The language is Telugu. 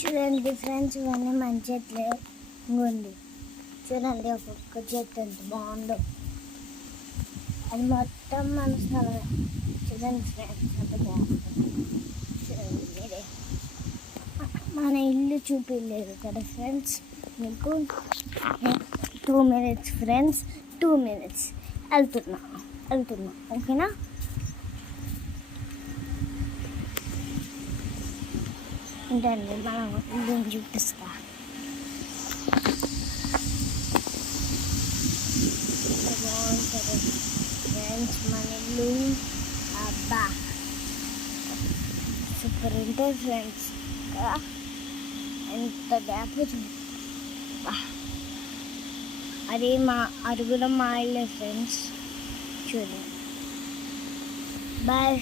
చూడండి ఫ్రెండ్స్, ఇవన్నీ మంచి చెట్లే ఉంది. చూడండి ఒక్కొక్క చెట్టు ఎంత బాగుందో. అది మొత్తం మన స్థలమే. చూడండి ఫ్రెండ్స్ ఎంత బాగుంటుంది. చూడండి మీరే. మన ఇల్లు చూపించలేదు కదా ఫ్రెండ్స్ మీకు. 2 minutes ఫ్రెండ్స్, 2 minutes వెళ్తున్నా ఓకేనా. ఏంటండి మనం ఇల్లు చూపిస్తా. బాగుంటుంది ఫ్రెండ్స్ మన ఇల్లు. అబ్బా సూపర్ ఉంటుంది ఫ్రెండ్స్ కదా. ఎంత గ్యాప్ అది అది కూడా మా ఇల్లే ఫ్రెండ్స్. చూడండి బాయ్.